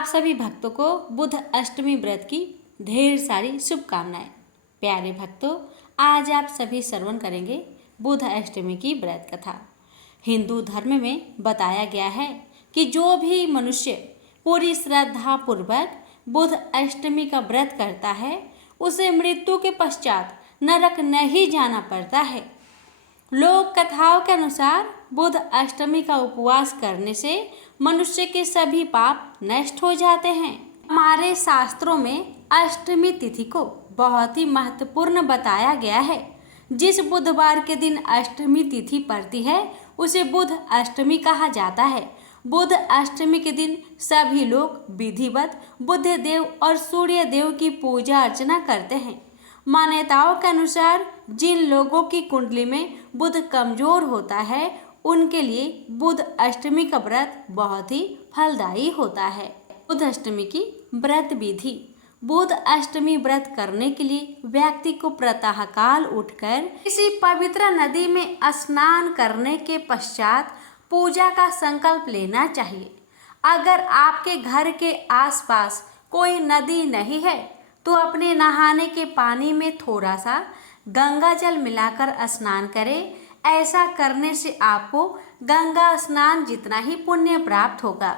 आप सभी भक्तों को बुध अष्टमी व्रत की ढेर सारी शुभकामनाएं। प्यारे भक्तों, आज आप सभी श्रवण करेंगे बुध अष्टमी की व्रत कथा। हिंदू धर्म में बताया गया है कि जो भी मनुष्य पूरी श्रद्धा पूर्वक बुध अष्टमी का व्रत करता है उसे मृत्यु के पश्चात नरक नहीं जाना पड़ता है। लोक कथाओं के अनुसार बुध अष्टमी का उपवास करने से मनुष्य के सभी पाप नष्ट हो जाते हैं। हमारे शास्त्रों में अष्टमी तिथि को बहुत ही महत्वपूर्ण बताया गया है। जिस बुधवार के दिन अष्टमी तिथि पड़ती है उसे बुध अष्टमी कहा जाता है। बुध अष्टमी के दिन सभी लोग विधिवत बुध देव और सूर्य देव की पूजा अर्चना करते हैं। मान्यताओं के अनुसार जिन लोगों की कुंडली में बुध कमजोर होता है उनके लिए बुध अष्टमी का व्रत बहुत ही फलदायी होता है। बुध अष्टमी की व्रत विधि। बुध अष्टमी व्रत करने के लिए व्यक्ति को प्रातःकाल उठकर किसी पवित्र नदी में स्नान करने के पश्चात पूजा का संकल्प लेना चाहिए। अगर आपके घर के आसपास कोई नदी नहीं है तो अपने नहाने के पानी में थोड़ा सा गंगा जल मिलाकर स्नान करें। ऐसा करने से आपको गंगा स्नान जितना ही पुण्य प्राप्त होगा।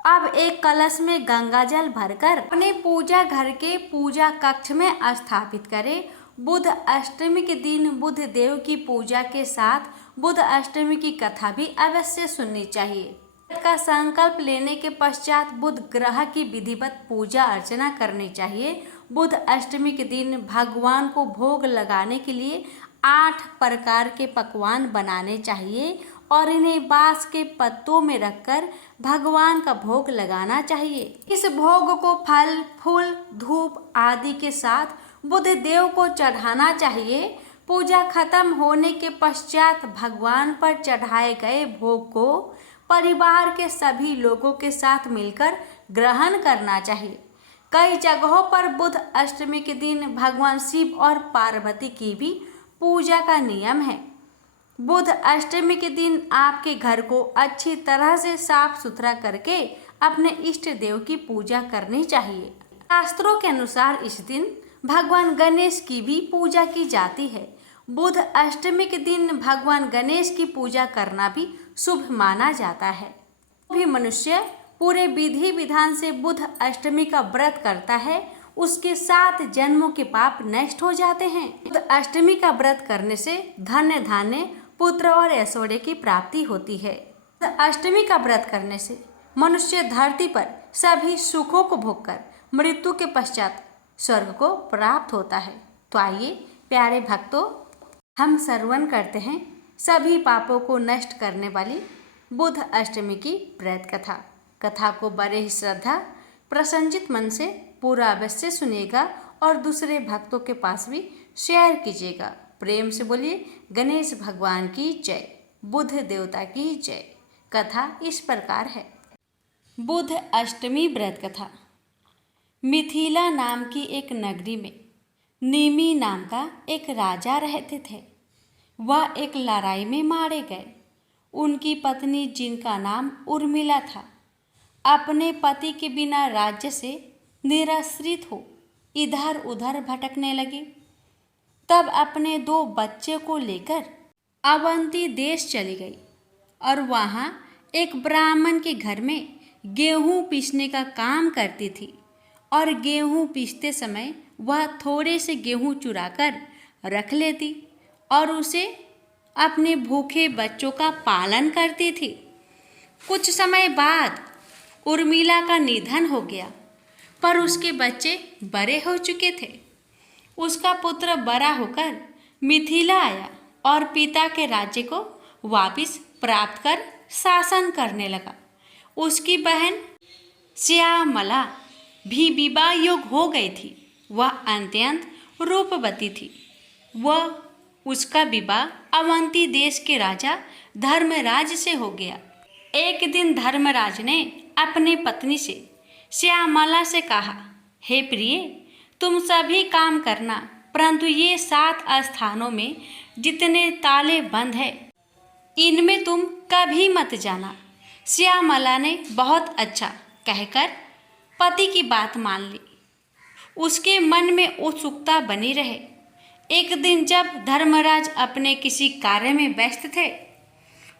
अब एक कलश में गंगा जल भरकर अपने पूजा घर के पूजा कक्ष में स्थापित करें। बुध अष्टमी के दिन बुध देव की पूजा के साथ बुध अष्टमी की कथा भी अवश्य सुननी चाहिए। का संकल्प लेने के पश्चात बुध ग्रह की विधिवत पूजा अर्चना करनी चाहिए। बुध अष्टमी के दिन भगवान को भोग लगाने के लिए 8 प्रकार के पकवान बनाने चाहिए और इन्हें बांस के पत्तों में रखकर भगवान का भोग लगाना चाहिए। इस भोग को फल, फूल, धूप आदि के साथ बुध देव को चढ़ाना चाहिए। पूजा खत्म होने के पश्चात भगवान पर चढ़ाए गए भोग को परिवार के सभी लोगों के साथ मिलकर ग्रहण करना चाहिए। कई जगहों पर बुध अष्टमी के दिन भगवान शिव और पार्वती की भी पूजा का नियम है। बुध अष्टमी के दिन आपके घर को अच्छी तरह से साफ सुथरा करके अपने इष्ट देव की पूजा करनी चाहिए। शास्त्रों के अनुसार इस दिन भगवान गणेश की भी पूजा की जाती है। बुध अष्टमी के दिन भगवान गणेश की पूजा करना भी शुभ माना जाता है। भी मनुष्य पूरे विधि विधान से बुध अष्टमी का व्रत करता है उसके 7 जन्मों के पाप नष्ट हो जाते हैं। बुध अष्टमी का व्रत करने से धन्य धान्य, पुत्र और ऐश्वर्य की प्राप्ति होती है। बुध अष्टमी का व्रत करने से मनुष्य धरती पर सभी सुखों को भोगकर मृत्यु के पश्चात स्वर्ग को प्राप्त होता है। तो आइए प्यारे भक्तों, हम श्रवण करते हैं सभी पापों को नष्ट करने वाली बुध अष्टमी की व्रत कथा। कथा को बड़े ही श्रद्धा प्रसन्नचित मन से पूरा अवश्य सुनिएगा और दूसरे भक्तों के पास भी शेयर कीजिएगा। प्रेम से बोलिए गणेश भगवान की जय, बुध देवता की जय। कथा इस प्रकार है। बुध अष्टमी व्रत कथा। मिथिला नाम की एक नगरी में निमि नाम का एक राजा रहते थे। वह एक लड़ाई में मारे गए। उनकी पत्नी जिनका नाम उर्मिला था अपने पति के बिना राज्य से निराश्रित हो इधर उधर भटकने लगी। तब अपने 2 बच्चे को लेकर अवंती देश चली गई और वहाँ एक ब्राह्मण के घर में गेहूं पीसने का काम करती थी और गेहूं पीसते समय वह थोड़े से गेहूं चुराकर रख लेती और उसे अपने भूखे बच्चों का पालन करती थी। कुछ समय बाद उर्मिला का निधन हो गया, पर उसके बच्चे बड़े हो चुके थे। उसका पुत्र बड़ा होकर मिथिला आया और पिता के राज्य को वापस प्राप्त कर शासन करने लगा। उसकी बहन श्यामला भी विवाह योग्य हो गई थी। वह अत्यंत रूपवती थी। वह उसका विवाह अवंती देश के राजा धर्मराज से हो गया। एक दिन धर्मराज ने अपने पत्नी से श्यामला से कहा, हे प्रिय, तुम सभी काम करना, परंतु ये 7 स्थानों में जितने ताले बंद है इनमें तुम कभी मत जाना। श्यामला ने बहुत अच्छा कहकर पति की बात मान ली। उसके मन में उत्सुकता बनी रहे। एक दिन जब धर्मराज अपने किसी कार्य में व्यस्त थे,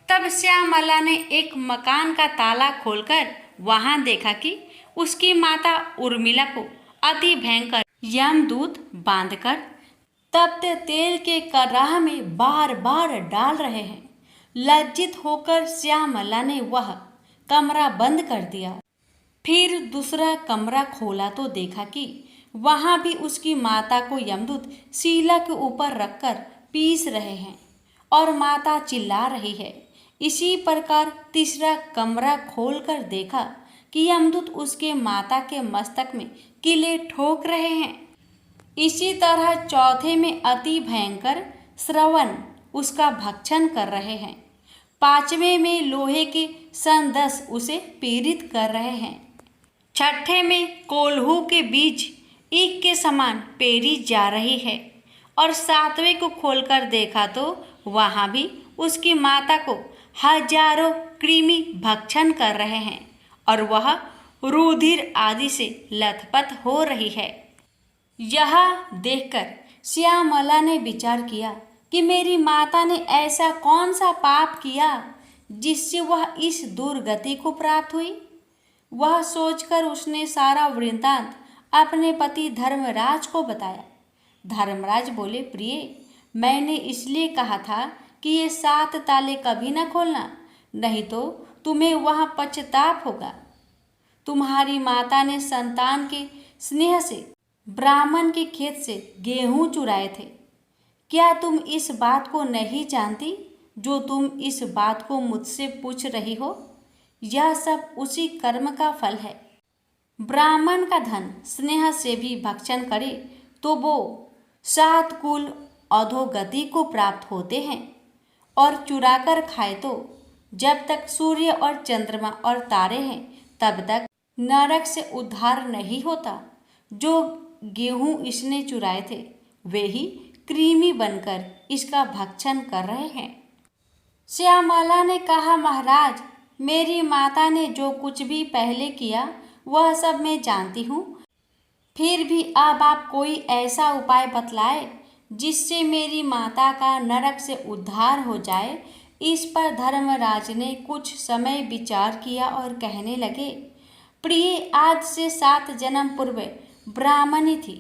तब श्यामला ने एक मकान का ताला खोलकर वहां देखा कि उसकी माता उर्मिला को अति भयंकर यमदूत बांधकर तपते तेल के कराह में बार बार डाल रहे हैं। लज्जित होकर श्यामला ने वह कमरा बंद कर दिया। फिर दूसरा कमरा खोला तो देखा कि वहां भी उसकी माता को यमदूत शीला के ऊपर रखकर पीस रहे हैं और माता चिल्ला रही है। इसी प्रकार तीसरा कमरा खोलकर देखा कि यमदूत उसके माता के मस्तक में किले ठोक रहे हैं। इसी तरह चौथे में अति भयंकर श्रवण उसका भक्षण कर रहे हैं। पांचवें में लोहे के संदस उसे पीड़ित कर रहे हैं। छठे में कोल्हू के बीज ईख के समान पेरी जा रही है और सातवें को खोलकर देखा तो वहां भी उसकी माता को हजारों कृमि भक्षण कर रहे हैं और वह रुधिर आदि से लथपथ हो रही है। यह देखकर श्यामला ने विचार किया कि मेरी माता ने ऐसा कौन सा पाप किया जिससे वह इस दुर्गति को प्राप्त हुई। वह सोचकर उसने सारा वृत्तांत अपने पति धर्मराज को बताया। धर्मराज बोले, प्रिय, मैंने इसलिए कहा था कि ये 7 ताले कभी न खोलना, नहीं तो तुम्हें वहाँ पश्चाताप होगा। तुम्हारी माता ने संतान के स्नेह से ब्राह्मण के खेत से गेहूं चुराए थे। क्या तुम इस बात को नहीं जानती जो तुम इस बात को मुझसे पूछ रही हो? यह सब उसी कर्म का फल है। ब्राह्मण का धन स्नेह से भी भक्षण करे तो वो 7 कुल अधोगति को प्राप्त होते हैं, और चुराकर खाए तो जब तक सूर्य और चंद्रमा और तारे हैं तब तक नरक से उद्धार नहीं होता। जो गेहूं इसने चुराए थे वे ही कृमि बनकर इसका भक्षण कर रहे हैं। श्यामला ने कहा, महाराज, मेरी माता ने जो कुछ भी पहले किया वह सब मैं जानती हूँ। फिर भी अब आप कोई ऐसा उपाय बतलाए जिससे मेरी माता का नरक से उद्धार हो जाए। इस पर धर्मराज ने कुछ समय विचार किया और कहने लगे, प्रिय, आज से 7 जन्म पूर्व ब्राह्मणी थी।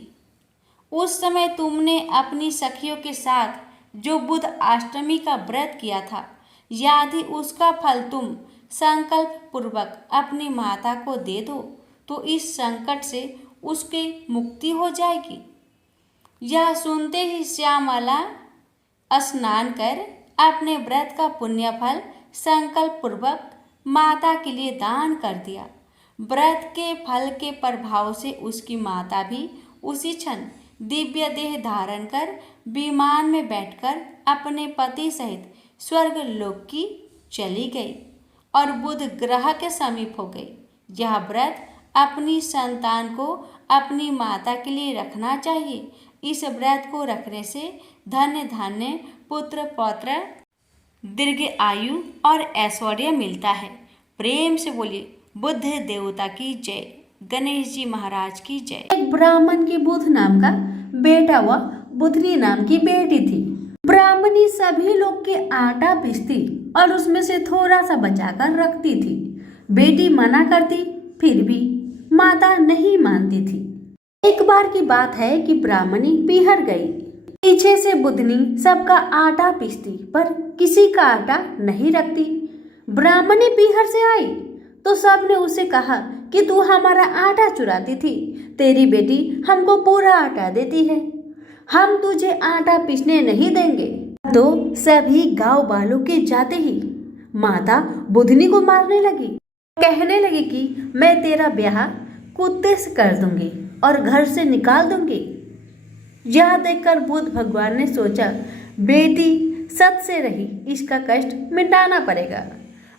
उस समय तुमने अपनी सखियों के साथ जो बुध अष्टमी का व्रत किया था, यदि उसका फल तुम संकल्प पूर्वक अपनी माता को दे दो तो इस संकट से उसकी मुक्ति हो जाएगी। यह सुनते ही श्यामला स्नान कर अपने व्रत का पुण्य फल संकल्प पूर्वक माता के लिए दान कर दिया। व्रत के फल के प्रभाव से उसकी माता भी उसी क्षण दिव्य देह धारण कर विमान में बैठकर अपने पति सहित स्वर्ग लोक की चली गई और बुध ग्रह के समीप हो गई। यह व्रत अपनी संतान को अपनी माता के लिए रखना चाहिए। इस व्रत को रखने से धन्य धान्य पुत्र पौत्र दीर्घ आयु और ऐश्वर्य मिलता है। प्रेम से बोलिए, बुद्ध देवता की जय, गणेश जी महाराज की जय। एक ब्राह्मण की बुध नाम का बेटा व बुधनी नाम की बेटी थी। ब्राह्मणी सभी लोग के आटा पीसती और उसमें से थोड़ा सा बचाकर रखती थी। बेटी मना करती फिर भी माता नहीं मानती थी। एक बार की बात है कि ब्राह्मणी पीहर गई। पीछे से बुधनी सबका आटा पीसती पर किसी का आटा नहीं रखती। ब्राह्मणी पीहर से आई तो सबने उसे कहा कि तू हमारा आटा चुराती थी, तेरी बेटी हमको पूरा आटा देती है, हम तुझे आटा पीसने नहीं देंगे। तो सभी गांव वालों के जाते ही माता बुधनी को मारने लगी। कहने लगी कि मैं तेरा ब्याह कुत्ते से कर दूंगी और घर से निकाल दूंगी। यह देखकर बुध भगवान ने सोचा, बेटी सत से रही, इसका कष्ट मिटाना पड़ेगा।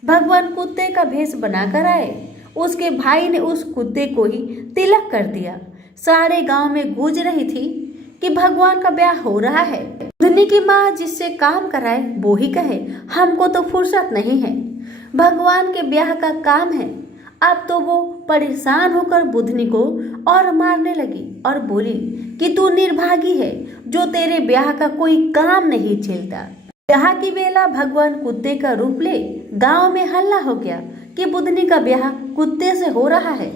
भगवान कुत्ते का भेष बनाकर आए। उसके भाई ने उस कुत्ते को ही तिलक कर दिया। सारे गांव में गूंज रही थी कि भगवान का ब्याह हो रहा है। बुधनी की माँ जिससे काम कराए वो ही कहे, हमको तो फुर्सत नहीं है, भगवान के ब्याह का काम है, अब तो वो परेशान होकर बुधनी को और मारने लगी और बोली कि तू निर्भागी है जो तेरे ब्याह का कोई काम नहीं झेलता। ब्याह की बेला भगवान कुत्ते का रूप ले गांव में हल्ला हो गया कि बुधनी का ब्याह कुत्ते से हो रहा है।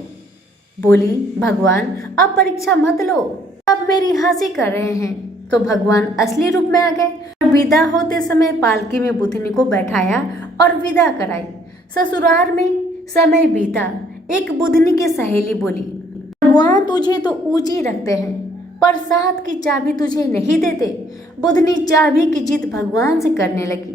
बोली भगवान अब परीक्षा मत लो, अब मेरी हंसी कर रहे हैं। तो भगवान असली रूप में आ गए। विदा होते समय पालकी में बुधनी को बैठाया और विदा कराई। ससुराल में समय बीता। एक बुधनी की सहेली बोली भगवान तुझे तो ऊंची रखते हैं पर साथ की चाबी तुझे नहीं देते। बुधनी चाबी की जिद भगवान से करने लगी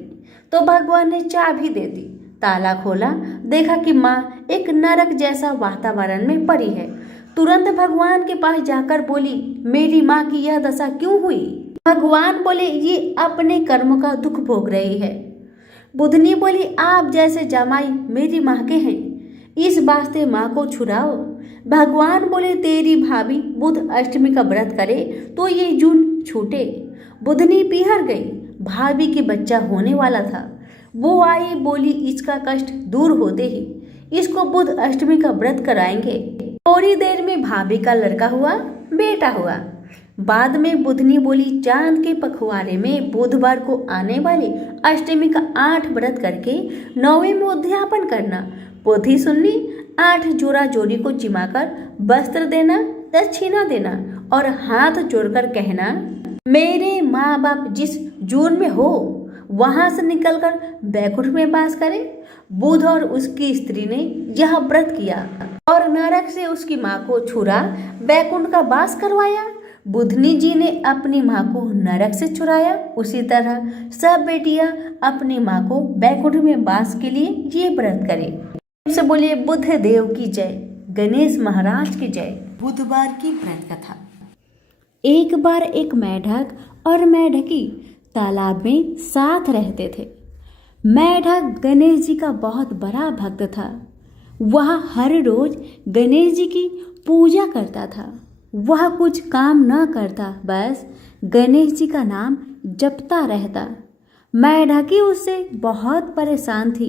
तो भगवान ने चाबी दे दी। ताला खोला, देखा कि माँ एक नरक जैसा वातावरण में पड़ी है। तुरंत भगवान के पास जाकर बोली मेरी माँ की यह दशा क्यों हुई? भगवान बोले ये अपने कर्म का दुख भोग रही है। बुधनी बोली आप जैसे जमाई मेरी माँ के हैं, इस वास्ते माँ को छुड़ाओ। भगवान बोले तेरी भाभी बुध अष्टमी का व्रत करे तो ये जून छूटे। बुधनी पिहर गई। भाभी के बच्चा होने वाला था। वो आई, बोली इसका कष्ट दूर होते ही इसको बुध अष्टमी का व्रत कराएंगे। थोड़ी देर में भाभी का लड़का हुआ, बेटा हुआ। बाद में बुधनी बोली चांद के पखवाड़े में बुधवार को आने वाली अष्टमी का 8 व्रत करके 9वें में उद्यापन करना। पोथी सुननी, 8 जोड़ा जोड़ी को जिमाकर वस्त्र देना, दक्षिणा देना और हाथ जोड़कर कहना मेरे माँ बाप जिस जून में हो वहां से निकलकर बैकुंठ में वास करे। बुध और उसकी स्त्री ने यह व्रत किया और नरक से उसकी माँ को छुड़ा बैकुंठ का वास करवाया। बुधनी जी ने अपनी माँ को नरक से छुड़ाया। उसी तरह सब बेटियां अपनी माँ को बैकुंठ में वास के लिए ये व्रत करें। से बोलिए बुद्ध देव की जय, गणेश महाराज की जय। बुधवार की व्रत कथा। एक बार एक मेढक और मेढकी तालाब में साथ रहते थे। मेढक गणेश जी का बहुत बड़ा भक्त था। वह हर रोज गणेश जी की पूजा करता था। वह कुछ काम न करता, बस गणेश जी का नाम जपता रहता। मेढकी उससे बहुत परेशान थी।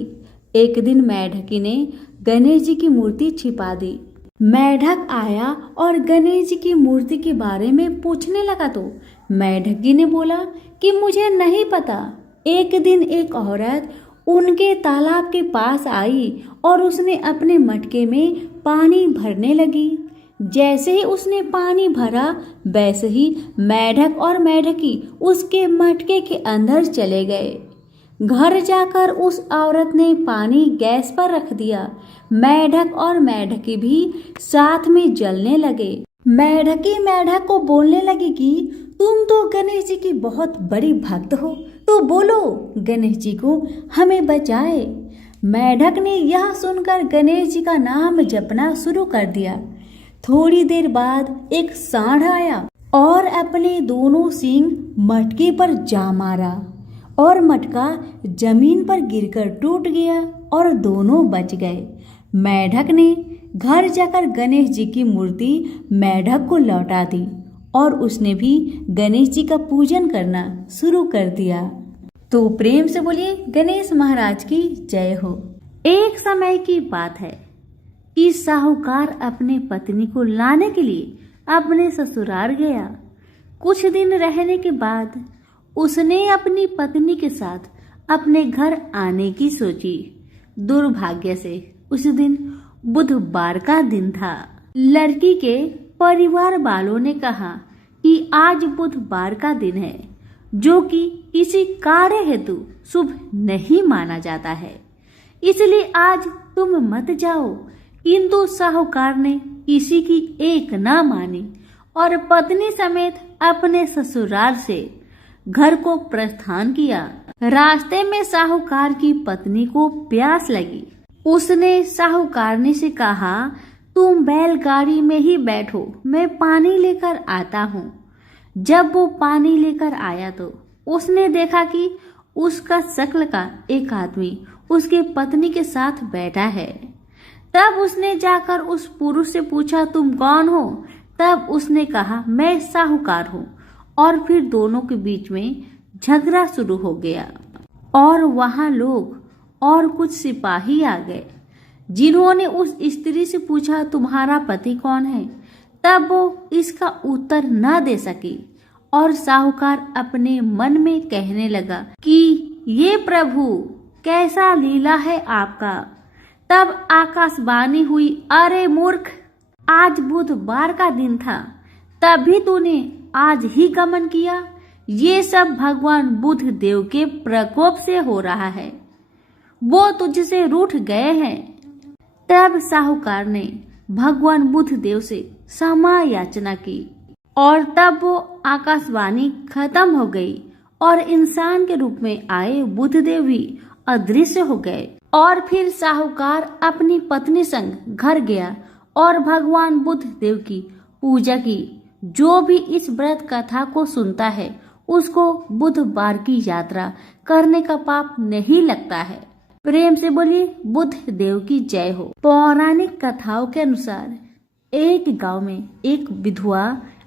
एक दिन मेढकी ने गणेश जी की मूर्ति छिपा दी। मेढक आया और गणेश जी की मूर्ति के बारे में पूछने लगा तो मेढकी ने बोला कि मुझे नहीं पता। एक दिन एक औरत उनके तालाब के पास आई और उसने अपने मटके में पानी भरने लगी। जैसे ही उसने पानी भरा वैसे ही मेढक और मेढकी उसके मटके के अंदर चले गए। घर जाकर उस औरत ने पानी गैस पर रख दिया। मेढक और मेढकी भी साथ में जलने लगे। मेढकी मेढक को बोलने लगी कि तुम तो गणेश जी की बहुत बड़ी भक्त हो, तो बोलो गणेश जी को हमें बचाए। मेढक ने यह सुनकर गणेश जी का नाम जपना शुरू कर दिया। थोड़ी देर बाद एक सांड आया और अपने दोनों सींग मटके पर जा मारा और मटका जमीन पर गिरकर टूट गया और दोनों बच गए। मेढक ने घर जाकर गणेश जी की मूर्ति मेढक को लौटा दी और उसने भी गणेश जी का पूजन करना शुरू कर दिया। तो प्रेम से बोलिए गणेश महाराज की जय हो। एक समय की बात है कि साहूकार अपने पत्नी को लाने के लिए अपने ससुराल गया। कुछ दिन रहने के बाद उसने अपनी पत्नी के साथ अपने घर आने की सोची। दुर्भाग्य से उस दिन बुधवार का दिन था। लड़की के परिवार वालों ने कहा कि आज बुधवार का दिन है, जो कि किसी कार्य हेतु शुभ नहीं माना जाता है, इसलिए आज तुम मत जाओ। किंतु साहूकार ने किसी की एक ना मानी और पत्नी समेत अपने ससुराल से घर को प्रस्थान किया। रास्ते में साहूकार की पत्नी को प्यास लगी। उसने साहूकारनी से कहा तुम बैलगाड़ी में ही बैठो, मैं पानी लेकर आता हूँ। जब वो पानी लेकर आया तो उसने देखा कि उसका शक्ल का एक आदमी उसके पत्नी के साथ बैठा है। तब उसने जाकर उस पुरुष से पूछा तुम कौन हो? तब उसने कहा मैं साहूकार हूँ। और फिर दोनों के बीच में झगड़ा शुरू हो गया और वहां लोग और कुछ सिपाही आ गए। जिन्होंने उस स्त्री से पूछा तुम्हारा पति कौन है, तब वो इसका उत्तर न दे सकी और साहूकार अपने मन में कहने लगा कि ये प्रभु कैसा लीला है आपका। तब आकाशवाणी हुई, अरे मूर्ख, आज बुधवार का दिन था, तभी तूने आज ही गमन किया। ये सब भगवान बुद्ध देव के प्रकोप से हो रहा है, वो तुझसे रूठ गए हैं। तब साहूकार ने भगवान बुद्ध देव से क्षमा याचना की और तब वो आकाशवाणी खत्म हो गई और इंसान के रूप में आए बुद्ध देव भी अदृश्य हो गए। और फिर साहूकार अपनी पत्नी संग घर गया और भगवान बुद्ध देव की पूजा की। जो भी इस व्रत कथा को सुनता है उसको बुधवार की यात्रा करने का पाप नहीं लगता है। प्रेम से बोलिए बुद्ध देव की जय हो। पौराणिक कथाओं के अनुसार एक गांव में एक विधवा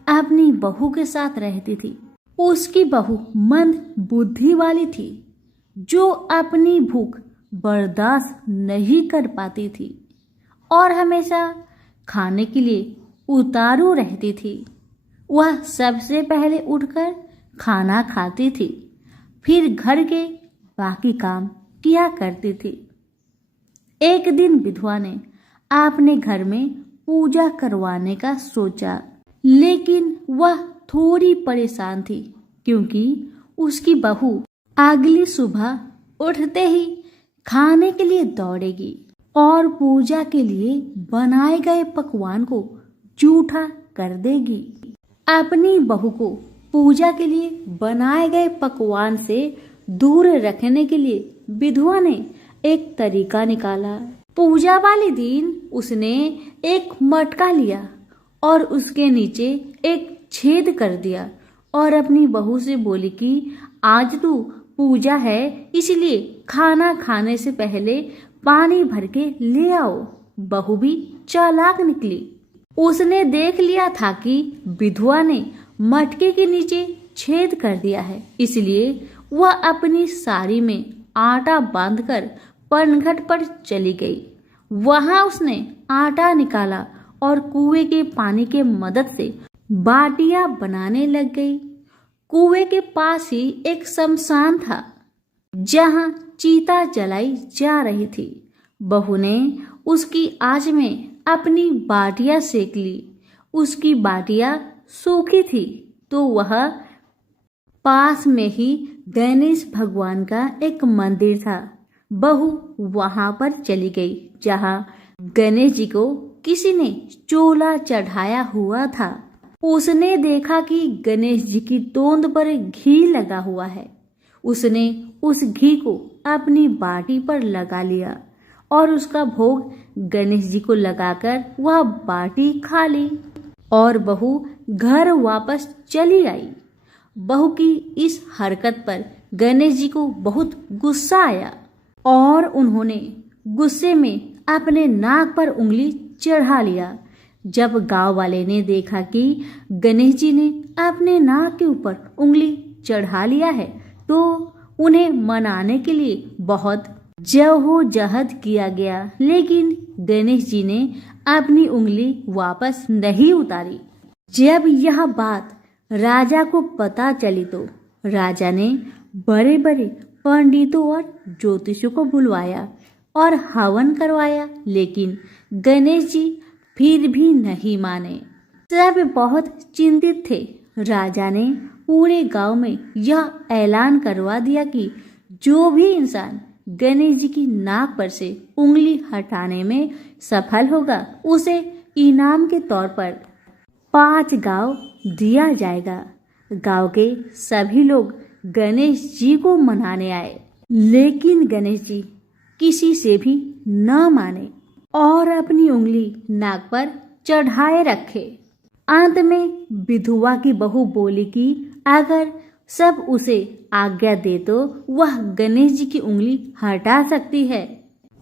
अपनी बहू के साथ रहती थी। उसकी बहू मंद बुद्धि वाली थी, जो अपनी भूख बर्दाश्त नहीं कर पाती थी और हमेशा खाने के लिए उतारू रहती थी। वह सबसे पहले उठकर खाना खाती थी, फिर घर के बाकी काम किया करती थी। एक दिन विधवा ने अपने घर में पूजा करवाने का सोचा, लेकिन वह थोड़ी परेशान थी क्योंकि उसकी बहू अगली सुबह उठते ही खाने के लिए दौड़ेगी और पूजा के लिए बनाए गए पकवान को जूठा कर देगी। अपनी बहू को पूजा के लिए बनाए गए पकवान से दूर रखने के लिए विधवा ने एक तरीका निकाला। पूजा वाले दिन उसने एक मटका लिया और उसके नीचे एक छेद कर दिया और अपनी बहू से बोली कि आज तो पूजा है, इसलिए खाना खाने से पहले पानी भर के ले आओ। बहू भी चालाक निकली। उसने देख लिया था कि विधवा ने मटके के नीचे छेद कर दिया है, इसलिए वह अपनी साड़ी में आटा बांधकर पनघट पर चली गई। वहां उसने आटा निकाला और कुएं के पानी के मदद से बाटियां बनाने लग गई। कुएं के पास ही एक शमशान था जहां चीता जलाई जा रही थी। बहू ने उसकी आंच में अपनी बाटियां सेक ली। उसकी बाटियां सूखी थी तो वह पास में ही गणेश भगवान का एक मंदिर था। बहू वहां पर चली गई जहां गणेश जी को किसी ने चोला चढ़ाया हुआ था। उसने देखा कि गणेश जी की तोंद पर घी लगा हुआ है। उसने उस घी को अपनी बाटी पर लगा लिया और उसका भोग गणेश जी को लगाकर वह बाटी खा ली और बहू घर वापस चली आई। बहू की इस हरकत पर गणेश जी को बहुत गुस्सा आया और उन्होंने गुस्से में अपने नाक पर उंगली चढ़ा लिया। जब गांव वाले ने देखा कि गणेश जी ने अपने नाक के ऊपर उंगली चढ़ा लिया है तो उन्हें मनाने के लिए बहुत जद्दोजहद किया गया, लेकिन गणेश जी ने अपनी उंगली वापस नहीं उतारी। जब यह बात राजा को पता चली तो राजा ने बड़े बड़े पंडितों और ज्योतिषों को बुलवाया और हवन करवाया, लेकिन गणेश जी फिर भी नहीं माने। सब बहुत चिंतित थे। राजा ने पूरे गांव में यह ऐलान करवा दिया कि जो भी इंसान गणेश जी की नाक पर से उंगली हटाने में सफल होगा उसे इनाम के तौर पर 5 गांव दिया जाएगा। गांव के सभी लोग गणेश जी को मनाने आए, लेकिन गणेश जी किसी से भी न माने और अपनी उंगली नाक पर चढ़ाए रखे। अंत में विधवा की बहू बोली कि अगर सब उसे आज्ञा दे तो वह गणेश जी की उंगली हटा सकती है।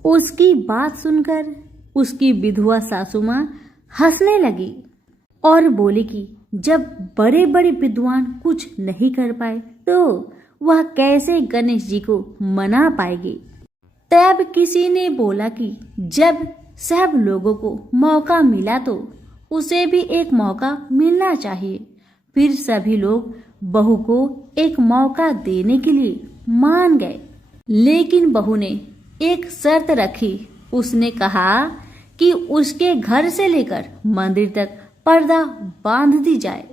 उसकी बात सुनकर उसकी विधवा सासू माँ हंसने लगी और बोली कि जब बड़े बड़े विद्वान कुछ नहीं कर पाए तो वह कैसे गणेश जी को मना पाएगी। तब किसी ने बोला कि जब सब लोगों को मौका मिला तो उसे भी एक मौका मिलना चाहिए। फिर सभी लोग बहू को एक मौका देने के लिए मान गए। लेकिन बहू ने एक शर्त रखी। उसने कहा कि उसके घर से लेकर मंदिर तक पर्दा बांध दी जाए।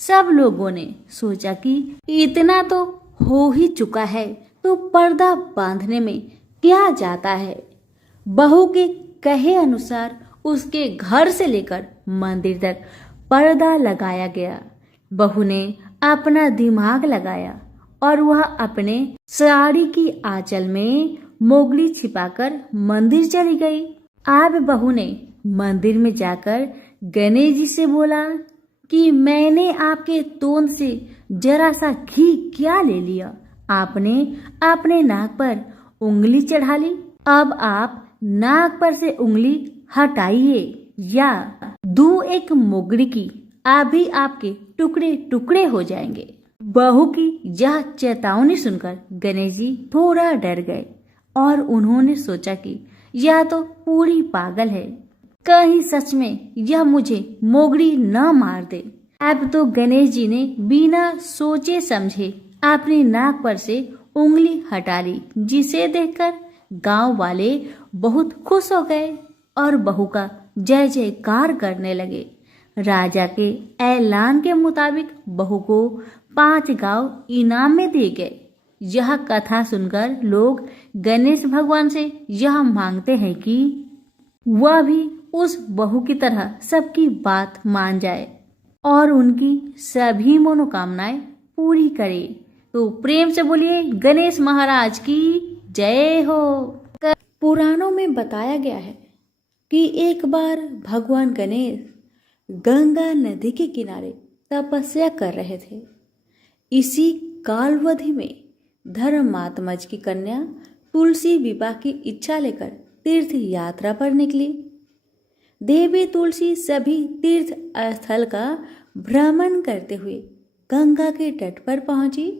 सब लोगों ने सोचा कि इतना तो हो ही चुका है, तो पर्दा बांधने में क्या जाता है। बहू के कहे अनुसार उसके घर से लेकर मंदिर तक पर्दा लगाया गया। बहू ने अपना दिमाग लगाया और वह अपने साड़ी की आंचल में मोगली छिपाकर मंदिर चली गई। अब बहू ने मंदिर में जाकर गणेश जी से बोला कि मैंने आपके तोंद से जरा सा घी क्या ले लिया, आपने अपने नाक पर उंगली चढ़ा ली। अब आप नाक पर से उंगली हटाइए या दो एक मोगरी की, अभी आपके टुकड़े टुकड़े हो जाएंगे। बहू की यह चेतावनी सुनकर गणेश जी थोड़ा डर गए और उन्होंने सोचा कि यह तो पूरी पागल है, कहीं सच में यह मुझे मोगरी न मार दे। अब तो गणेश जी ने बिना सोचे समझे अपनी नाक पर से उंगली हटा ली, जिसे देखकर गांव वाले बहुत खुश हो गए और बहू का जय जयकार करने लगे। राजा के ऐलान के मुताबिक बहू को 5 गांव इनाम में दिए गए। यह कथा सुनकर लोग गणेश भगवान से यह मांगते हैं कि वह भी उस बहू की तरह सबकी बात मान जाए और उनकी सभी मनोकामनाएं पूरी करे। तो प्रेम से बोलिए गणेश महाराज की जय हो। पुराणों में बताया गया है कि एक बार भगवान गणेश गंगा नदी के किनारे तपस्या कर रहे थे। इसी कालावधि में धर्मात्मज की कन्या तुलसी विवाह की इच्छा लेकर तीर्थ यात्रा पर निकली। देवी तुलसी सभी तीर्थ स्थल का भ्रमण करते हुए गंगा के तट पर पहुंची।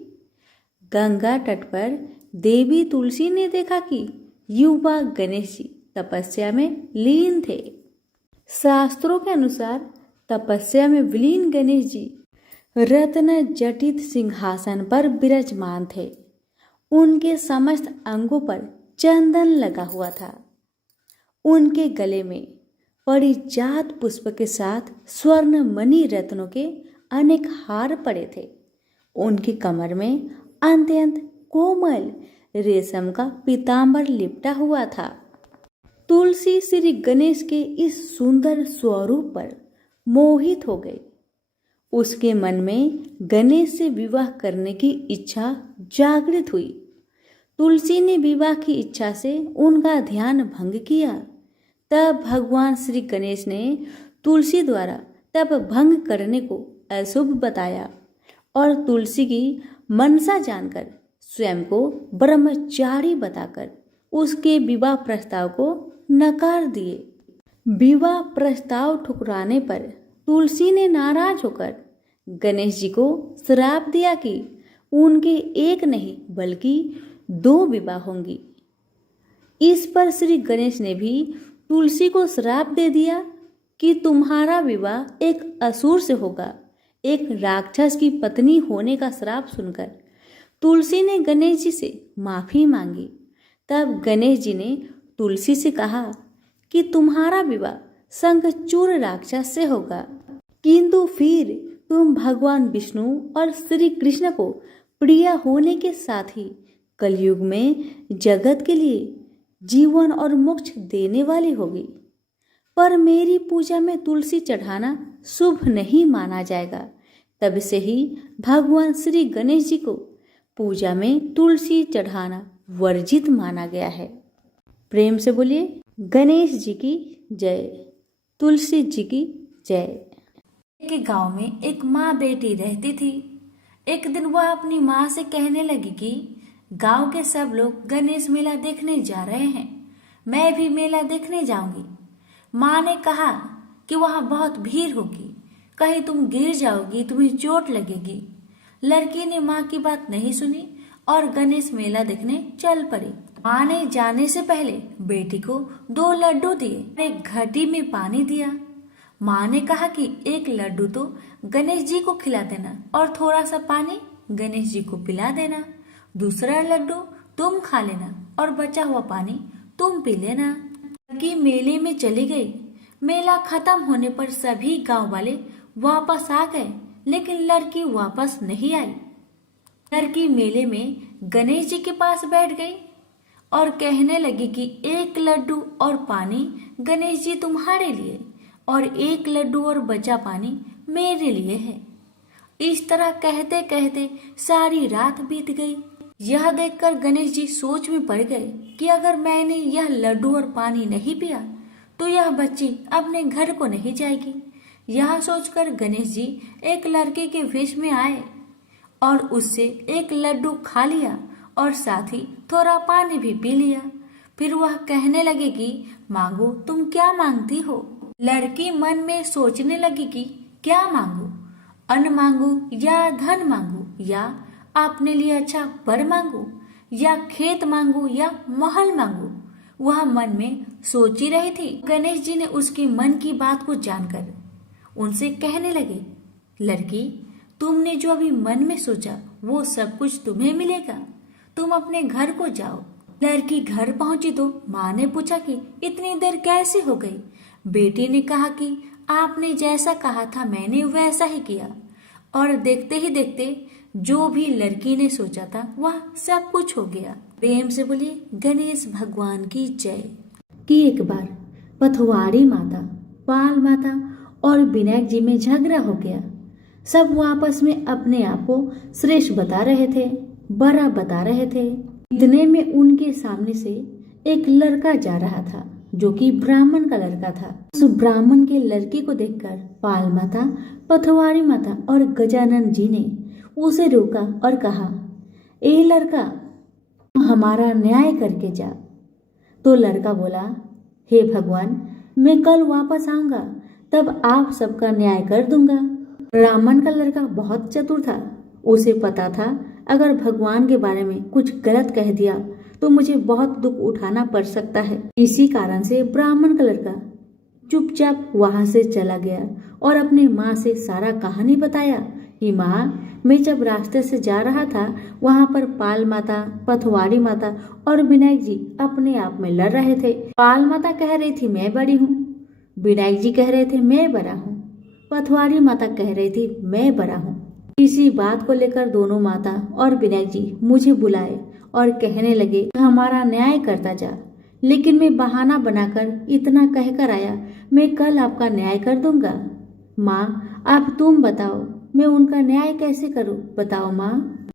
गंगा तट पर देवी तुलसी ने देखा कि युवा गणेश जी तपस्या में लीन थे। शास्त्रों के अनुसार तपस्या में विलीन गणेश जी रत्न जटित सिंहासन पर विराजमान थे। उनके समस्त अंगों पर चंदन लगा हुआ था। उनके गले में परिजात पुष्प के साथ स्वर्ण मणि रत्नों के अनेक हार पड़े थे। उनकी कमर में अत्यंत कोमल रेशम का पीतांबर लिपटा हुआ था। तुलसी श्री गणेश के इस सुंदर स्वरूप पर मोहित हो गई। उसके मन में गणेश से विवाह करने की इच्छा जागृत हुई। तुलसी ने विवाह की इच्छा से उनका ध्यान भंग किया। तब भगवान श्री गणेश ने तुलसी द्वारा तब भंग करने को अशुभ बताया और तुलसी की मनसा जानकर स्वयं को ब्रह्मचारी बताकर उसके विवाह प्रस्ताव को नकार दिए। विवाह प्रस्ताव ठुकराने पर तुलसी ने नाराज होकर गणेश जी को श्राप दिया कि उनके एक नहीं बल्कि 2 विवाह होंगी। इस पर श्री गणेश ने भी तुलसी को श्राप दे दिया कि तुम्हारा विवाह एक असुर से होगा। एक राक्षस की पत्नी होने का श्राप सुनकर तुलसी ने गणेश जी से माफी मांगी। तब गणेश जी ने तुलसी से कहा कि तुम्हारा विवाह शंखचूड़ राक्षस से होगा, किंतु फिर तुम भगवान विष्णु और श्री कृष्ण को प्रिय होने के साथ ही कलयुग में जगत के लिए जीवन और मोक्ष देने वाली होगी। पर मेरी पूजा में तुलसी चढ़ाना शुभ नहीं माना जाएगा। तब से ही भगवान श्री गणेश जी को पूजा में तुलसी चढ़ाना वर्जित माना गया है। प्रेम से बोलिए गणेश जी की जय, तुलसी जी की जय। एक गांव में एक माँ बेटी रहती थी। एक दिन वह अपनी माँ से कहने लगी कि गांव के सब लोग गणेश मेला देखने जा रहे हैं, मैं भी मेला देखने जाऊंगी। माँ ने कहा कि वहां बहुत भीड़ होगी, कहीं तुम गिर जाओगी, तुम्हें चोट लगेगी। लड़की ने माँ की बात नहीं सुनी और गणेश मेला देखने चल पड़ी। माँ ने जाने से पहले बेटी को 2 लड्डू दिए, एक घटी में पानी दिया। माँ ने कहा कि एक लड्डू तो गणेश जी को खिला देना और थोड़ा सा पानी गणेश जी को पिला देना। दूसरा लड्डू तुम खा लेना और बचा हुआ पानी तुम पी लेना। लड़की मेले में चली गई। मेला खत्म होने पर सभी गांव वाले वापस आ गए, लेकिन लड़की वापस नहीं आई। लड़की मेले में गणेश जी के पास बैठ गई और कहने लगी कि एक लड्डू और पानी गणेश जी तुम्हारे लिए और एक लड्डू और बचा पानी मेरे लिए है। इस तरह कहते कहते सारी रात बीत गई। यह देखकर गणेश जी सोच में पड़ गए कि अगर मैंने यह लड्डू और पानी नहीं पिया तो यह बच्ची अपने घर को नहीं जाएगी। यह सोचकर गणेश जी एक लड़के के वेश में आए और उससे एक लड्डू खा लिया और साथ ही थोड़ा पानी भी पी लिया। फिर वह कहने लगे कि मांगो, तुम क्या मांगती हो। लड़की मन में सोचने लगी कि क्या मांगू, अन्न मांगू या धन मांगू या अपने लिए अच्छा वर मांगू या खेत मांगू या महल मांगू। वह मन में सोच ही रही थी। गणेश जी ने उसके मन की बात को जानकर उनसे कहने लगे, लड़की, तुमने जो अभी मन में सोचा वो सब कुछ तुम्हें मिलेगा। तुम अपने घर को जाओ। लड़की घर पहुंची तो माँ ने पूछा कि इतनी देर कैसे हो गई। बेटी ने कहा कि आपने जैसा कहा था मैंने वैसा ही किया और देखते ही देखते जो भी लड़की ने सोचा था वह सब कुछ हो गया। प्रेम से बोलिए गणेश भगवान की जय। कि एक बार पथवारी माता, पाल माता और विनायक जी में झगड़ा हो गया। सब वो आपस में अपने आप को श्रेष्ठ बता रहे थे, बड़ा बता रहे थे। इतने में उनके सामने से एक लड़का जा रहा था जो कि ब्राह्मण का लड़का था। उस ब्राह्मण के लड़के को देखकर पाल माता, पथवारी माता और गजानन जी ने उसे रोका और कहा, ए लड़का, हमारा न्याय करके जा। तो लड़का बोला, हे भगवान, मैं कल वापस आऊंगा, तब आप सबका न्याय कर दूंगा। ब्राह्मण का लड़का बहुत चतुर था। उसे पता था अगर भगवान के बारे में कुछ गलत कह दिया तो मुझे बहुत दुख उठाना पड़ सकता है। इसी कारण से ब्राह्मण का लड़का चुपचाप वहां से चला गया और अपने माँ से सारा कहानी बताया कि माँ, मैं जब रास्ते से जा रहा था वहां पर पाल माता, पथवारी माता और विनायक जी अपने आप में लड़ रहे थे। पाल माता कह रही थी मैं बड़ी हूँ, विनायक जी कह रहे थे मैं बड़ा हूँ, पथवारी माता कह रही थी मैं बड़ा हूँ। इसी बात को लेकर दोनों माता और विनायक जी मुझे बुलाए और कहने लगे हमारा न्याय करता जा। लेकिन मैं बहाना बनाकर इतना कहकर आया, मैं कल आपका न्याय कर दूंगा। माँ, अब तुम बताओ मैं उनका न्याय कैसे करूं, बताओ माँ।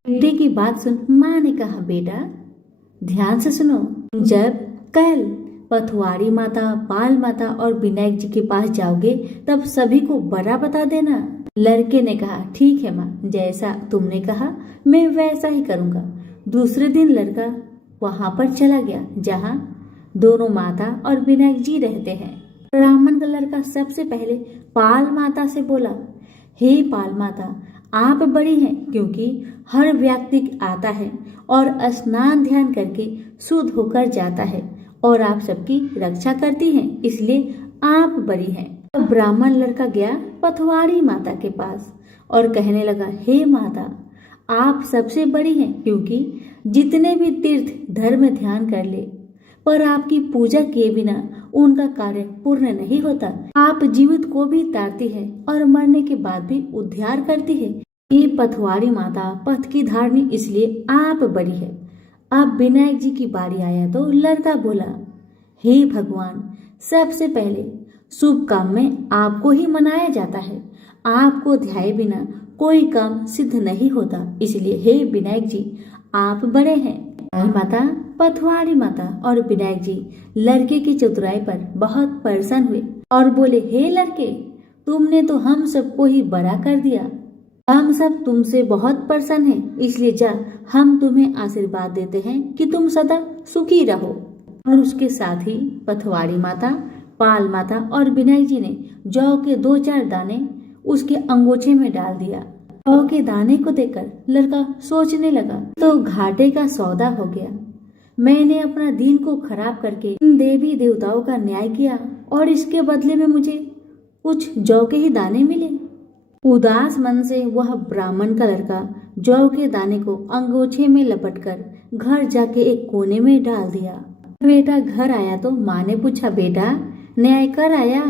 बेटे की बात सुन माँ ने कहा, बेटा ध्यान से सुनो, जब कल पथवारी माता, पाल माता और विनायक जी के पास जाओगे तब सभी को बड़ा बता देना। लड़के ने कहा, ठीक है माँ, जैसा तुमने कहा मैं वैसा ही करूँगा। दूसरे दिन लड़का वहां पर चला गया जहाँ दोनों माता और विनायक जी रहते हैं। ब्राह्मण का लड़का सबसे पहले पाल माता से बोला, हे पाल माता, आप बड़ी हैं क्योंकि हर व्यक्ति आता है और स्नान ध्यान करके शुद्ध होकर जाता है और आप सबकी रक्षा करती हैं, इसलिए आप बड़ी हैं। तो ब्राह्मण लड़का गया पथवारी माता के पास और कहने लगा, हे माता, आप सबसे बड़ी हैं क्योंकि जितने भी तीर्थ धर्म ध्यान कर ले पर आपकी पूजा किए बिना उनका कार्य पूर्ण नहीं होता। आप जीवित को भी तारती है और मरने के बाद भी उद्धार करती है। ये पथवारी माता पथ की धारणी, इसलिए आप बड़ी है। अब विनायक जी की बारी आया तो लड़का बोला, हे भगवान, सबसे पहले शुभ काम में आपको ही मनाया जाता है। आपको ध्याए बिना कोई काम सिद्ध नहीं होता, इसलिए हे विनायक जी आप बड़े हैं। माता, पथवारी माता और विनायक जी लड़के की चतुराई पर बहुत प्रसन्न हुए और बोले, हे लड़के, तुमने तो हम सबको ही बड़ा कर दिया। हम सब तुमसे बहुत प्रसन्न हैं, इसलिए जा हम तुम्हें आशीर्वाद देते हैं कि तुम सदा सुखी रहो। और उसके साथ ही पथवारी माता, पाल माता और विनायक जी ने जौ के 2-4 दाने उसके अंगोछे में डाल दिया। जौ के दाने को देखकर लड़का सोचने लगा तो घाटे का सौदा हो गया। मैंने अपना दिन को खराब करके इन देवी देवताओं का न्याय किया और इसके बदले में मुझे कुछ जौ के ही दाने मिले। उदास मन से वह ब्राह्मण का लड़का जौ के दाने को अंगोछे में लपटकर घर जाके एक कोने में डाल दिया। बेटा घर आया तो माँ ने पूछा, बेटा न्याय कर आया,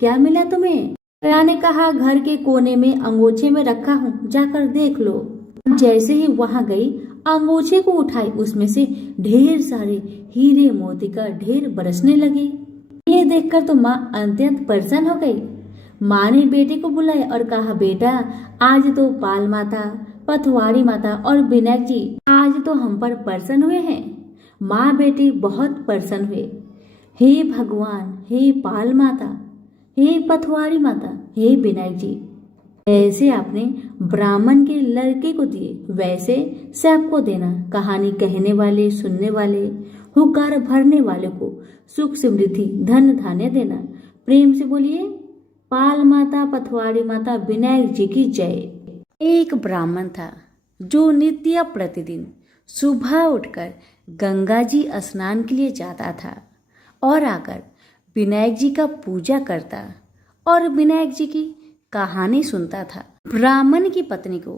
क्या मिला तुम्हें? बेटा ने कहा, घर के कोने में अंगोछे में रखा हूँ, जाकर देख लो। जैसे ही वहां गई, अंगोछे को उठाई, उसमें से ढेर सारे हीरे मोती का ढेर बरसने लगे। ये देखकर तो माँ अत्यंत प्रसन्न हो गई। माँ ने बेटे को बुलाया और कहा, बेटा आज तो पाल माता, पथवारी माता और विनायक जी आज तो हम पर प्रसन्न हुए हैं। माँ बेटी बहुत प्रसन्न हुए। हे भगवान, हे पाल माता, हे पथवारी माता, हे विनायक जी, ऐसे आपने ब्राह्मण के लड़के को दिए वैसे सबको देना। कहानी कहने वाले, सुनने वाले, हुकार भरने वाले को सुख समृद्धि धन धान्य देना। प्रेम से बोलिए, पाल माता, पथवारी माता, विनायक जी की जय। एक ब्राह्मण था जो नित्य प्रतिदिन सुबह उठकर गंगा जी स्नान के लिए जाता था और आकर विनायक जी का पूजा करता और विनायक जी की कहानी सुनता था। ब्राह्मण की पत्नी को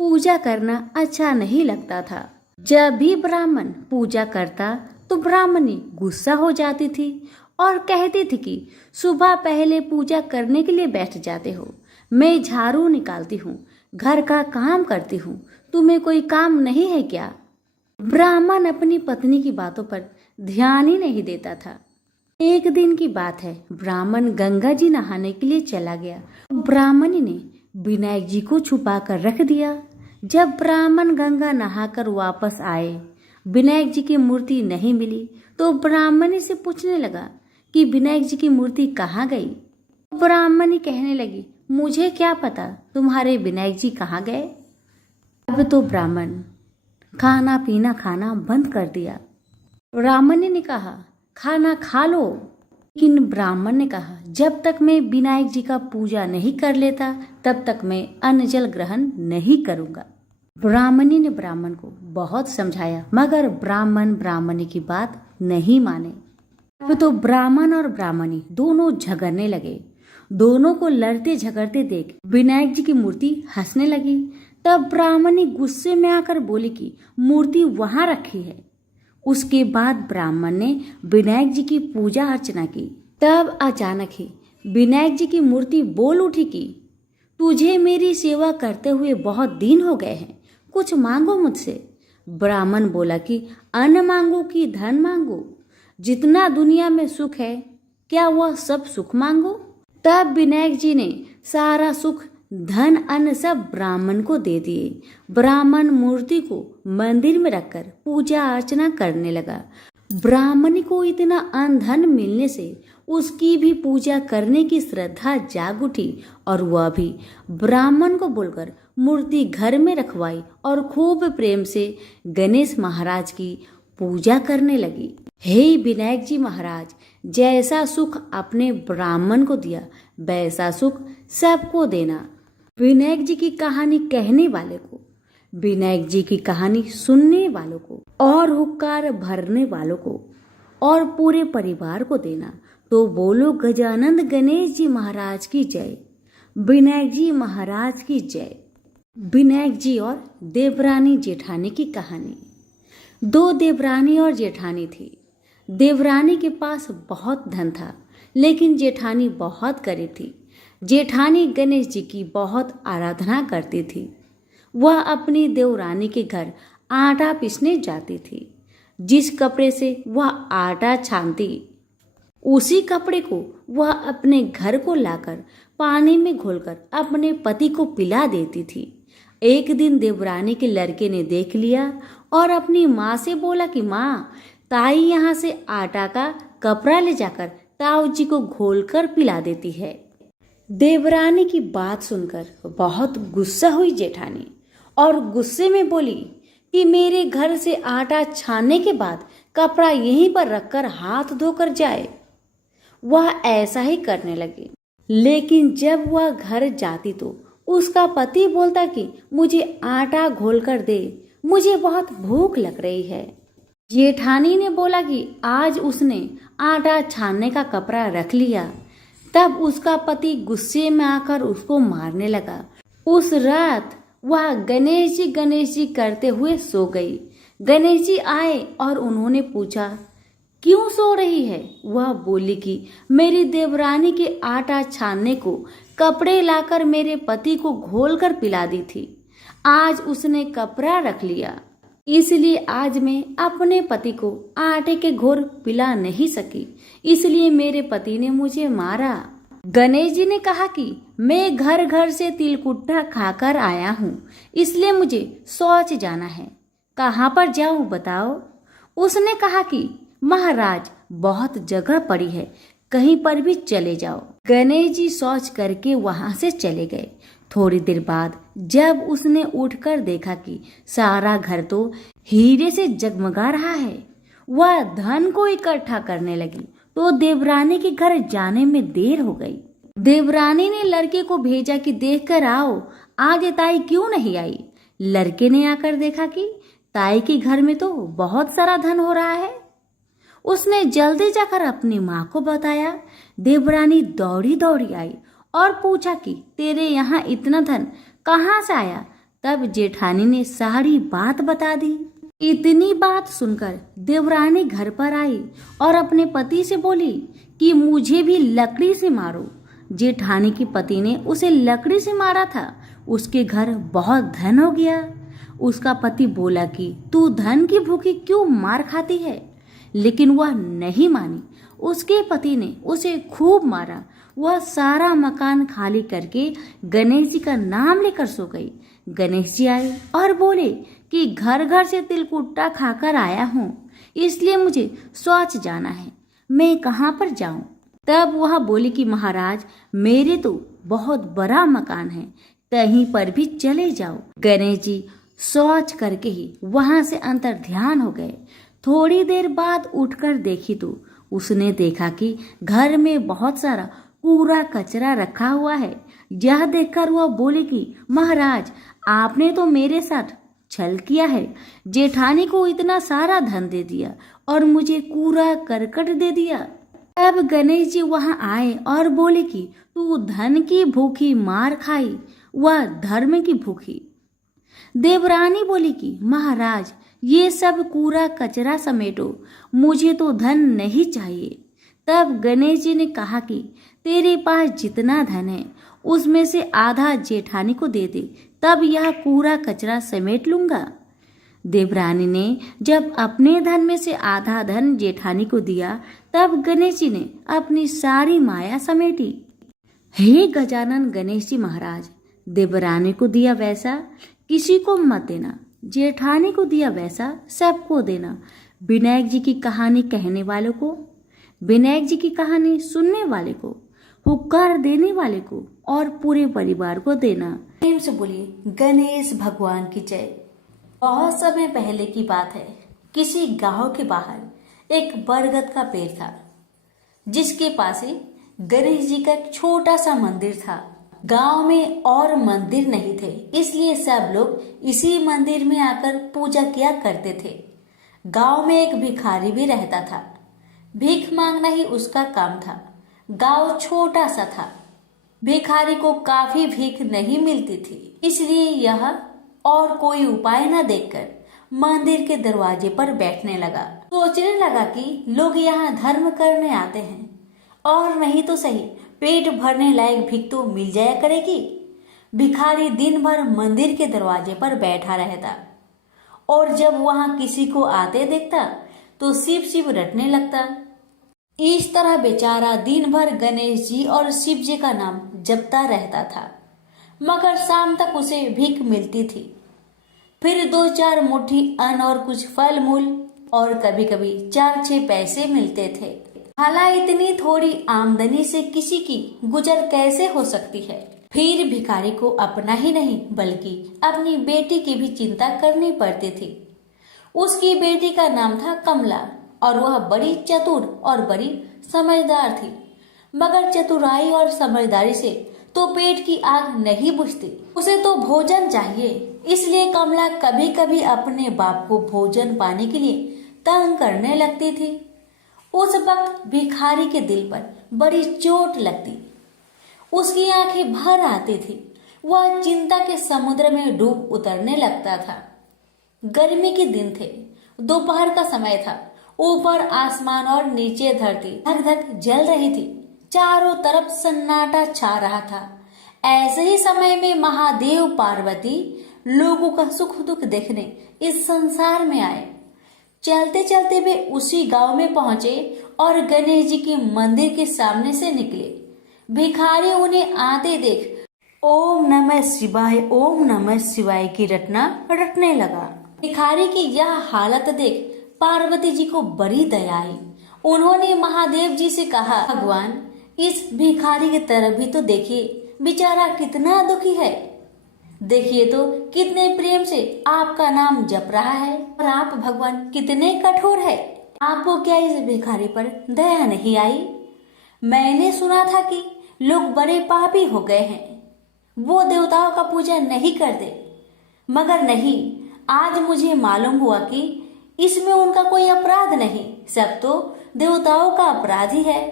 पूजा करना अच्छा नहीं लगता था। जब भी ब्राह्मण पूजा करता तो ब्राह्मणी गुस्सा हो जाती थी और कहती थी कि सुबह पहले पूजा करने के लिए बैठ जाते हो, मैं झाड़ू निकालती हूँ, घर का काम करती हूँ, तुम्हें कोई काम नहीं है क्या? ब्राह्मण अपनी पत्नी की बातों पर ध्यान ही नहीं देता था। एक दिन की बात है, ब्राह्मण गंगा जी नहाने के लिए चला गया। ब्राह्मणी ने विनायक जी को छुपा कर रख दिया। जब ब्राह्मण गंगा नहाकर वापस आए, विनायक जी की मूर्ति नहीं मिली तो ब्राह्मणी से पूछने लगा कि विनायक जी की मूर्ति कहाँ गई। ब्राह्मणी कहने लगी, मुझे क्या पता तुम्हारे विनायक जी कहाँ गए। अब तो ब्राह्मण खाना पीना खाना बंद कर दिया। ब्राह्मणी ने कहा, खाना खा लो, लेकिन ब्राह्मण ने कहा, जब तक मैं विनायक जी का पूजा नहीं कर लेता तब तक मैं अन्न जल ग्रहण नहीं करूंगा। ब्राह्मणी ने ब्राह्मण को बहुत समझाया मगर ब्राह्मण ब्राह्मणी की बात नहीं माने। अब तो ब्राह्मण और ब्राह्मणी दोनों झगड़ने लगे। दोनों को लड़ते झगड़ते देख विनायक जी की मूर्ति हंसने लगी। तब ब्राह्मणी गुस्से में आकर बोली कि मूर्ति वहां रखी है। उसके बाद ब्राह्मण ने विनायक जी की पूजा अर्चना की। तब अचानक ही विनायक जी की मूर्ति बोल उठी कि तुझे मेरी सेवा करते हुए बहुत दिन हो गए हैं, कुछ मांगो मुझसे। ब्राह्मण बोला कि अन्न मांगो कि धन मांगो, जितना दुनिया में सुख है क्या वह सब सुख मांगो। तब विनायक जी ने सारा सुख, धन, अन्न सब ब्राह्मण को दे दिए। ब्राह्मण मूर्ति को मंदिर में रखकर पूजा अर्चना करने लगा। ब्राह्मणी को इतना अन्न धन मिलने से उसकी भी पूजा करने की श्रद्धा जाग उठी और वह भी ब्राह्मण को बोलकर मूर्ति घर में रखवाई और खूब प्रेम से गणेश महाराज की पूजा करने लगी। हे विनायक जी महाराज, जैसा सुख आपने ब्राह्मण को दिया वैसा सुख सबको देना। विनायक जी की कहानी कहने वाले को, विनायक जी की कहानी सुनने वालों को और हुक्कार भरने वालों को और पूरे परिवार को देना। तो बोलो गजानंद गणेश जी महाराज की जय, विनायक जी महाराज की जय। विनायक जी और देवरानी जेठानी की कहानी। दो देवरानी और जेठानी थी। देवरानी के पास बहुत धन था लेकिन जेठानी बहुत गरीब थी। जेठानी गणेश जी की बहुत आराधना करती थी। वह अपनी देवरानी के घर आटा पीसने जाती थी। जिस कपड़े से वह आटा छानती उसी कपड़े को वह अपने घर को लाकर पानी में घोलकर अपने पति को पिला देती थी। एक दिन देवरानी के लड़के ने देख लिया और अपनी माँ से बोला कि माँ, ताई यहाँ से आटा का कपड़ा ले जाकर ताऊ जी को घोलकर पिला देती है। देवरानी की बात सुनकर बहुत गुस्सा हुई जेठानी और गुस्से में बोली कि मेरे घर से आटा छानने के बाद कपड़ा यहीं पर रखकर हाथ धोकर जाए। वह ऐसा ही करने लगी। लेकिन जब वह घर जाती तो उसका पति बोलता कि मुझे आटा घोल कर दे, मुझे बहुत भूख लग रही है। जेठानी ने बोला कि आज उसने आटा छानने का कपड़ा रख लिया। तब उसका पति गुस्से में आकर उसको मारने लगा। उस रात वह गणेश जी करते हुए सो गई। गणेश जी आए और उन्होंने पूछा, क्यों सो रही है? वह बोली कि मेरी देवरानी के आटा छानने को कपड़े लाकर मेरे पति को घोलकर पिला दी थी। आज उसने कपड़ा रख लिया, इसलिए आज मैं अपने पति को आटे के घोर पिला नहीं सकी, इसलिए मेरे पति ने मुझे मारा। गणेश जी ने कहा कि मैं घर घर से तिलकुट्टा खाकर आया हूँ, इसलिए मुझे शौच जाना है। कहाँ पर जाऊँ बताओ? उसने कहा कि महाराज बहुत जगह पड़ी है, कहीं पर भी चले जाओ। गणेश जी शौच करके वहां से चले गए। थोड़ी देर बाद जब उसने उठकर देखा कि सारा घर तो हीरे से जगमगा रहा है, वह धन को इकट्ठा करने लगी तो देवरानी के घर जाने में देर हो गई। देवरानी ने लड़के को भेजा कि देख कर आओ आज ताई क्यों नहीं आई। लड़के ने आकर देखा कि ताई के घर में तो बहुत सारा धन हो रहा है। उसने जल्दी जाकर अपनी माँ को बताया। देवरानी दौड़ी दौड़ी आई और पूछा कि तेरे यहाँ इतना धन कहाँ से आया? तब जेठानी ने सारी बात बता दी। इतनी बात सुनकर देवरानी घर पर आई और अपने पति से बोली कि मुझे भी लकड़ी से मारो। जेठानी के पति ने उसे लकड़ी से मारा था। उसके घर बहुत धन हो गया। उसका पति बोला कि तू धन की भूखी क्यों मार खाती है, लेकिन वह नहीं मानी। उसके पति ने उसे खूब मारा। वह सारा मकान खाली करके गणेश जी का नाम लेकर सो गई। गणेश जी आए और बोले कि घर घर से तिलकुट्टा खाकर आया हूँ, इसलिए मुझे शौच जाना है, मैं कहाँ पर जाऊँ? तब वह बोली कि महाराज मेरे तो बहुत बड़ा मकान है, कहीं पर भी चले जाओ। गणेश जी शौच करके ही वहां से अंतर ध्यान हो गए। थोड़ी देर बाद उठकर देखी तो उसने देखा कि घर में बहुत सारा कूड़ा कचरा रखा हुआ है। यह देखकर वह बोले कि महाराज आपने तो मेरे साथ छल किया है। जेठानी को इतना सारा धन दे दिया और मुझे कूड़ा करकट दे दिया। अब गणेश जी वहां आए और बोले कि तू धन की भूखी मार खाई, वह धर्म की भूखी। देवरानी बोली कि महाराज ये सब कूड़ा कचरा समेटो, मुझे तो धन नहीं चाहिए। तब गणेश जी ने कहा कि तेरे पास जितना धन है उसमें से आधा जेठानी को दे दे, तब यह कूड़ा कचरा समेट लूंगा। देवरानी ने जब अपने धन में से आधा धन जेठानी को दिया, तब गणेश जी ने अपनी सारी माया समेटी। हे गजानन गणेश जी महाराज, देवरानी को दिया वैसा किसी को मत देना, जेठानी को दिया वैसा सबको देना। विनायक जी की कहानी कहने वालों को, विनायक जी की कहानी सुनने वाले को, हुक्कार देने वाले को और पूरे परिवार को देना। प्रेम से बोलिए गणेश भगवान की जय। बहुत समय पहले की बात है, किसी गांव के बाहर एक बरगद का पेड़ था, जिसके पास ही गणेश जी का एक छोटा सा मंदिर था। गांव में और मंदिर नहीं थे, इसलिए सब लोग इसी मंदिर में आकर पूजा किया करते थे। गांव में एक भिखारी भी रहता था। भीख मांगना ही उसका काम था। गांव छोटा सा था, भिखारी को काफी भीख नहीं मिलती थी, इसलिए यह और कोई उपाय न देखकर मंदिर के दरवाजे पर बैठने लगा। सोचने लगा कि लोग यहाँ धर्म करने आते हैं और नहीं तो सही पेट भरने लायक भीख तो मिल जाया करेगी। भिखारी दिन भर मंदिर के दरवाजे पर बैठा रहता और जब वहां किसी को आते देखता तो शिव शिव रटने लगता। इस तरह बेचारा दिन भर गणेश जी और शिव जी का नाम जपता रहता था, मगर शाम तक उसे भीख मिलती थी। फिर 2-4 मुट्ठी अन्न और कुछ फल मूल और कभी कभी 4-6 पैसे मिलते थे। हालांकि इतनी थोड़ी आमदनी से किसी की गुजर कैसे हो सकती है। फिर भिखारी को अपना ही नहीं बल्कि अपनी बेटी की भी चिंता करनी पड़ती थी। उसकी बेटी का नाम था कमला और वह बड़ी चतुर और बड़ी समझदार थी, मगर चतुराई और समझदारी से तो पेट की आग नहीं बुझती, उसे तो भोजन चाहिए। इसलिए कमला कभी कभी अपने बाप को भोजन पाने के लिए तंग करने लगती थी। उस वक्त भिखारी के दिल पर बड़ी चोट लगती, उसकी आंखें भर आती थी। वह चिंता के समुद्र में डूब उतरने लगता था। गर्मी के दिन थे, दोपहर का समय था। ऊपर आसमान और नीचे धरती धक धक जल रही थी। चारों तरफ सन्नाटा छा रहा था। ऐसे ही समय में महादेव पार्वती लोगों का सुख दुख देखने इस संसार में आए। चलते चलते वे उसी गांव में पहुंचे और गणेश जी के मंदिर के सामने से निकले। भिखारी उन्हें आते देख ओम नमः शिवाय की रटना रटने लगा। भिखारी की यह हालत देख पार्वती जी को बड़ी दया आई। उन्होंने महादेव जी से कहा, भगवान इस भिखारी की तरफ भी तो देखिए, बेचारा कितना दुखी है। देखिए तो कितने प्रेम से आपका नाम जप रहा है, और आप भगवान कितने कठोर है। आपको क्या इस भिखारी पर दया नहीं आई? मैंने सुना था कि लोग बड़े पापी हो गए हैं, वो देवताओं का पूजा नहीं करते, मगर नहीं, आज मुझे मालूम हुआ कि इसमें उनका कोई अपराध नहीं, सब तो देवताओं का अपराध ही है।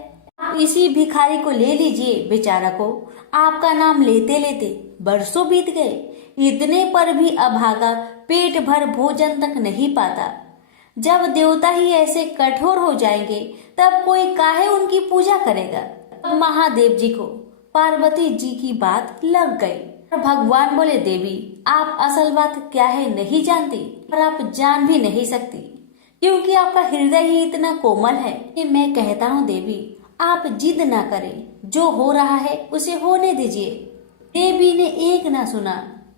आप इसी भिखारी को ले लीजिए। बेचारा को आपका नाम लेते लेते बरसों बीत गए, इतने पर भी अभागा पेट भर भोजन तक नहीं पाता। जब देवता ही ऐसे कठोर हो जाएंगे तब कोई काहे उनकी पूजा करेगा। अब महादेव जी को पार्वती जी की बात लग गई। भगवान बोले, देवी आप असल बात क्या है नहीं जानती, और आप जान भी नहीं सकती, क्योंकि आपका हृदय ही इतना कोमल है कि मैं कहता हूँ देवी आप जिद ना करें, जो हो रहा है उसे होने दीजिए। देवी ने एक ना सुना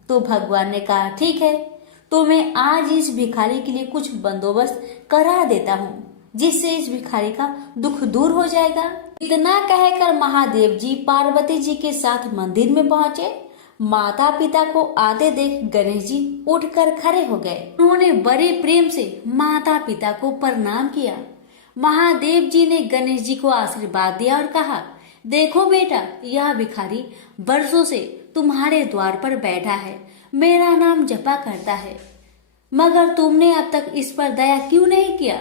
तो भगवान ने कहा, ठीक है तो मैं आज इस भिखारी के लिए कुछ बंदोबस्त करा देता हूँ, जिससे इस भिखारी का दुख दूर हो जाएगा। इतना कहकर महादेव जी पार्वती जी के साथ मंदिर में पहुँचे। माता पिता को आते देख गणेश जी उठकर खड़े हो गए। उन्होंने बड़े प्रेम से माता पिता को प्रणाम किया। महादेव जी ने गणेश जी को आशीर्वाद दिया और कहा, देखो बेटा, यह भिखारी बरसों से तुम्हारे द्वार पर बैठा है, मेरा नाम जपा करता है, मगर तुमने अब तक इस पर दया क्यों नहीं किया?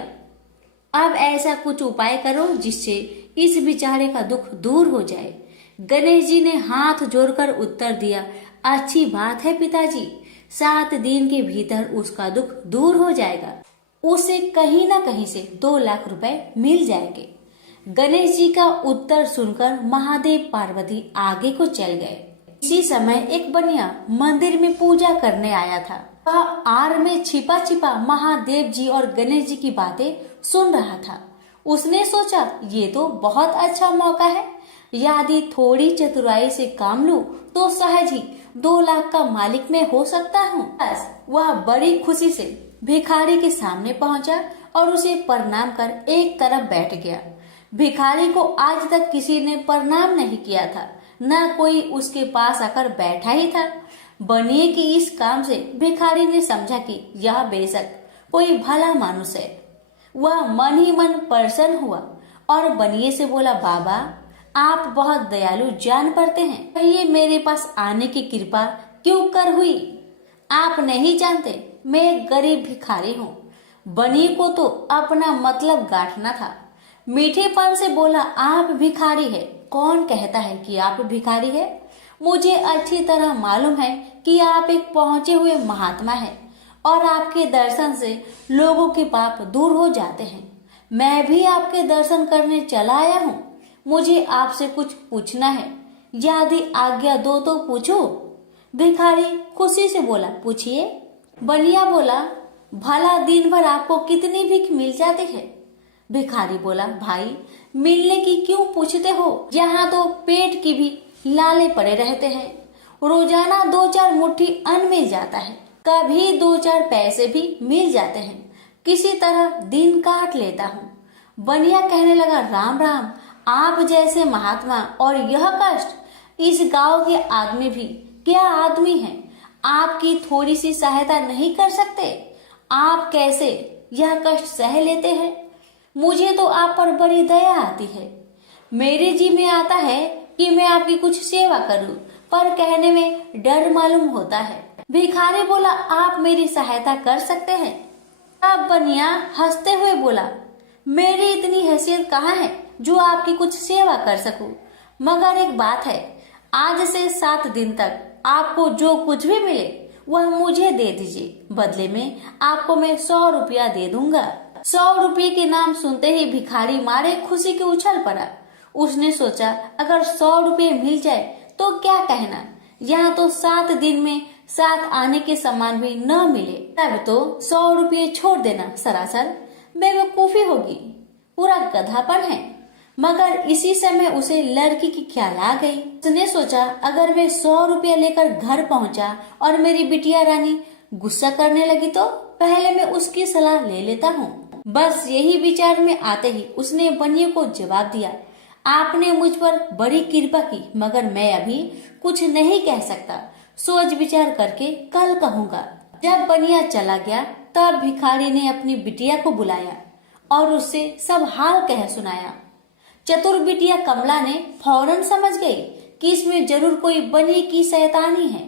अब ऐसा कुछ उपाय करो जिससे इस बेचारे का दुख दूर हो जाए। गणेश जी ने हाथ जोड़कर उत्तर दिया, अच्छी बात है पिताजी, 7 दिन के भीतर उसका दुख दूर हो जाएगा, उसे कहीं ना कहीं से 2 लाख रुपए मिल जाएंगे। गणेश जी का उत्तर सुनकर महादेव पार्वती आगे को चल गए। इसी समय एक बनिया मंदिर में पूजा करने आया था। वह आड़ में छिपा छिपा महादेव जी और गणेश जी की बातें सुन रहा था। उसने सोचा, ये तो बहुत अच्छा मौका है, यदि थोड़ी चतुराई से काम लूं तो सहज ही 2 लाख का मालिक मैं हो सकता हूँ। बस वह बड़ी खुशी से भिखारी के सामने पहुंचा और उसे प्रणाम कर एक तरफ बैठ गया। भिखारी को आज तक किसी ने प्रणाम नहीं किया था, न कोई उसके पास आकर बैठा ही था। बनिए की इस काम से भिखारी ने समझा कि यह बेशक कोई भला मानुष है। वह मन ही मन प्रसन्न हुआ और बनिए से बोला, बाबा आप बहुत दयालु जान पड़ते हैं, कहिए मेरे पास आने की कृपा क्यों कर हुई? आप नहीं जानते मैं गरीब भिखारी हूँ। बनिए को तो अपना मतलब गांठना था। मीठेपन से बोला, आप भिखारी है? कौन कहता है कि आप भिखारी है? मुझे अच्छी तरह मालूम है कि आप एक पहुंचे हुए महात्मा हैं और आपके दर्शन से लोगों के पाप दूर हो जाते हैं। मैं भी आपके दर्शन करने चला आया हूँ। मुझे आपसे कुछ पूछना है, यदि आज्ञा दो तो पूछो। भिखारी खुशी से बोला, पूछिए। बनिया बोला, भला दिन भर आपको कितनी भीख मिल जाती है? भिखारी बोला, भाई मिलने की क्यों पूछते हो, यहाँ तो पेट की भी लाले पड़े रहते हैं। रोजाना 2-4 मुट्ठी अन्न मिल जाता है, कभी 2-4 पैसे भी मिल जाते हैं, किसी तरह दिन काट लेता हूँ। बनिया कहने लगा, राम राम, आप जैसे महात्मा और यह कष्ट, इस गांव के आदमी भी क्या आदमी हैं? आपकी थोड़ी सी सहायता नहीं कर सकते? आप कैसे यह कष्ट सह लेते हैं? मुझे तो आप पर बड़ी दया आती है। मेरे जी में आता है कि मैं आपकी कुछ सेवा करूं, पर कहने में डर मालूम होता है। भिखारी बोला, आप मेरी सहायता कर सकते हैं। तब बनिया हंसते हुए बोला, मेरी इतनी हैसियत कहाँ है जो आपकी कुछ सेवा कर सकूं। मगर एक बात है, आज से 7 दिन तक आपको जो कुछ भी मिले वह मुझे दे दीजिए, बदले में आपको मैं 100 रुपया दे दूंगा। 100 रुपये के नाम सुनते ही भिखारी मारे खुशी के उछल पड़ा। उसने सोचा, अगर 100 रुपये मिल जाए तो क्या कहना, यहाँ तो 7 दिन में 7 आने के सामान भी न मिले, तब तो 100 रुपये छोड़ देना सरासर बेवकूफी होगी, पूरा गधापन है। मगर इसी समय उसे लड़की की ख्याल आ गई। उसने सोचा, अगर मैं 100 रुपया लेकर घर पहुंचा और मेरी बिटिया रानी गुस्सा करने लगी तो पहले मैं उसकी सलाह ले लेता हूँ। बस यही विचार में आते ही उसने बनिए को जवाब दिया, आपने मुझ पर बड़ी कृपा की, मगर मैं अभी कुछ नहीं कह सकता, सोच विचार करके कल कहूँगा। जब बनिया चला गया तब भिखारी ने अपनी बिटिया को बुलाया और उससे सब हाल कह सुनाया। चतुर बिटिया कमला ने फौरन समझ गई कि इसमें जरूर कोई बनिए की शैतानी है।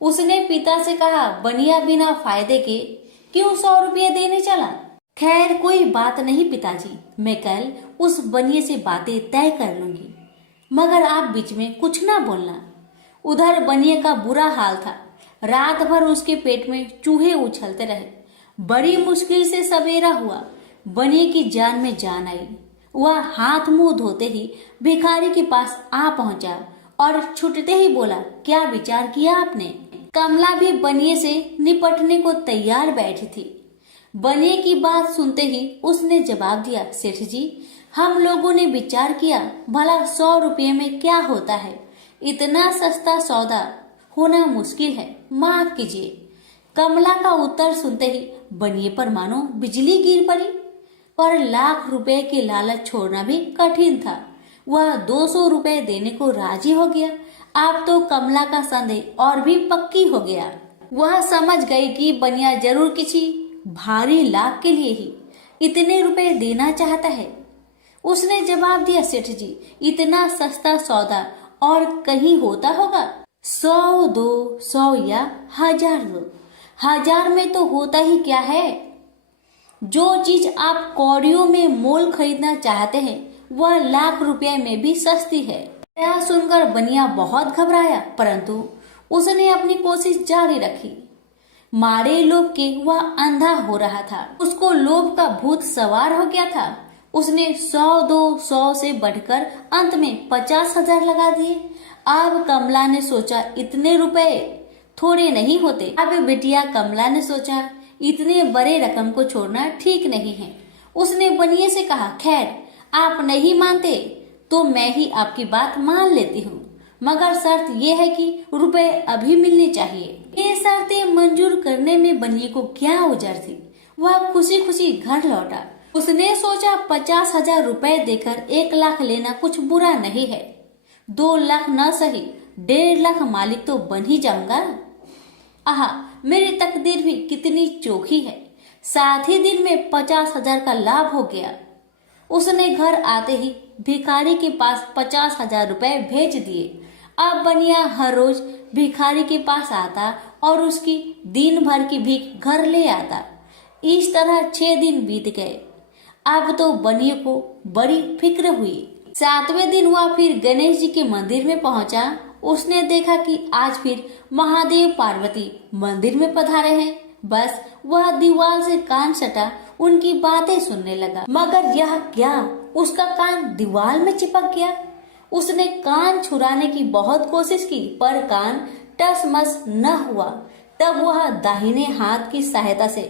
उसने पिता से कहा, बनिया बिना फायदे के क्यों 100 रुपये देने चला। खैर कोई बात नहीं पिताजी, मैं कल उस बनिए से बातें तय कर लूंगी, मगर आप बीच में कुछ ना बोलना। उधर बनिए का बुरा हाल था, रात भर उसके पेट में चूहे उछलते रहे। बड़ी मुश्किल से सवेरा हुआ, बनिए की जान में जान आई। वह हाथ मुंह धोते ही भिखारी के पास आ पहुंचा और छुटते ही बोला, क्या विचार किया आपने। कमला भी बनिए से निपटने को तैयार बैठी थी। बनिए की बात सुनते ही उसने जवाब दिया, सेठ जी, हम लोगों ने विचार किया, भला 100 रुपये में क्या होता है, इतना सस्ता सौदा होना मुश्किल है, माफ कीजिए। कमला का उत्तर सुनते ही बनिए पर मानो बिजली गिर पड़ी। पर लाख रुपए के लालच छोड़ना भी कठिन था। वह 200 रुपए देने को राजी हो गया। अब तो कमला का संदेह और भी पक्की हो गया। वह समझ गई कि बनिया जरूर किसी भारी लाभ के लिए ही इतने रुपए देना चाहता है। उसने जवाब दिया, सेठ जी, इतना सस्ता सौदा और कहीं होता होगा। 100 दो, 100 या 1000 दो, 1000 में तो होता ही क्या है। जो चीज आप कौड़ियों में मोल खरीदना चाहते हैं वह लाख रुपए में भी सस्ती है। यह सुनकर बनिया बहुत घबराया, परंतु उसने अपनी कोशिश जारी रखी। मारे लोभ के वह अंधा हो रहा था। उसको लोभ का भूत सवार हो गया था। उसने 100 दो, 100 से बढ़कर अंत में 50,000 लगा दिए। अब कमला ने सोचा, इतने रुपए थोड़े नहीं होते। अब बिटिया कमला ने सोचा, इतने बड़े रकम को छोड़ना ठीक नहीं है। उसने बनिए से कहा, खैर आप नहीं मानते तो मैं ही आपकी बात मान लेती हूँ, मगर शर्त यह है कि रुपए अभी मिलने चाहिए। ये शर्तें मंजूर करने में बनिए को क्या उजर थी। वह खुशी खुशी घर लौटा। उसने सोचा 50,000 रुपए देकर 1 लाख लेना कुछ बुरा नहीं है। 2 लाख न सही 1.5 लाख मालिक तो बन ही जाऊंगा। आहा, मेरी तकदीर भी कितनी चोखी है। 7 ही दिन में 50,000 का लाभ हो गया। उसने घर आते ही भिखारी के पास 50,000 रुपए भेज दिए। अब बनिया हर रोज भिखारी के पास आता और उसकी दिन भर की भीख घर ले आता। इस तरह 6 दिन बीत गए। अब तो बनिए को बड़ी फिक्र हुई। 7वें दिन वह फिर गणेश जी के मंदिर में पहुंचा। उसने देखा कि आज फिर महादेव पार्वती मंदिर में पधारे हैं। बस वह दीवार से कान सटा उनकी बातें सुनने लगा, मगर यह क्या, उसका कान दीवार में चिपक गया। उसने कान छुड़ाने की बहुत कोशिश की, पर कान टसमस न हुआ। तब वह दाहिने हाथ की सहायता से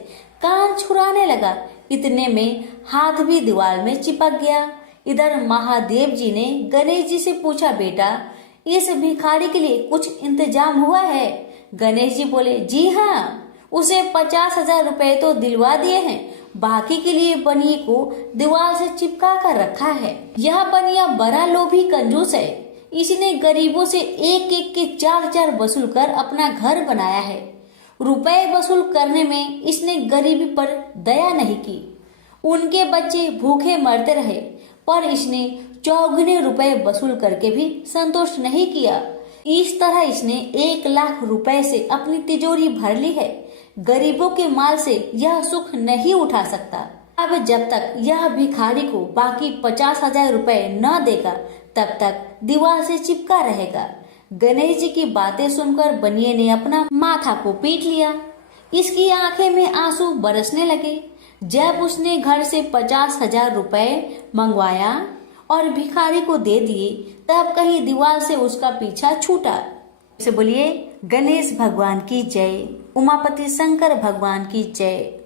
कान छुड़ाने लगा। इतने में हाथ भी दीवार में चिपक गया। इधर महादेव जी ने गणेश जी से पूछा, बेटा इस भिखारी के लिए कुछ इंतजाम हुआ है। गणेश जी बोले, जी हाँ, उसे 50,000 रुपए तो दिलवा दिए हैं, बाकी के लिए बनिए को दीवार से चिपका कर रखा है। यह बनिया बड़ा लोभी कंजूस है। इसने गरीबों से एक एक के 4-4 वसूल कर अपना घर बनाया है। रुपए वसूल करने में इसने गरीबी पर दया नहीं की। उनके बच्चे भूखे मरते रहे, पर इसने 4 रुपए वसूल करके भी संतुष्ट नहीं किया। इस तरह इसने 1 लाख रुपए से अपनी तिजोरी भर ली है। गरीबों के माल से यह सुख नहीं उठा सकता। अब जब तक यह भिखारी को बाकी 50,000 रुपए न देगा तब तक दीवार से चिपका रहेगा। गणेश जी की बातें सुनकर बनिए ने अपना माथा को पीट लिया। इसकी आंखें में आंसू बरसने लगे। जब उसने घर से 50,000 रुपए मंगवाया और भिखारी को दे दिए तब कहीं दीवार से उसका पीछा छूटा। से बोलिए गणेश भगवान की जय, उमापति शंकर भगवान की जय।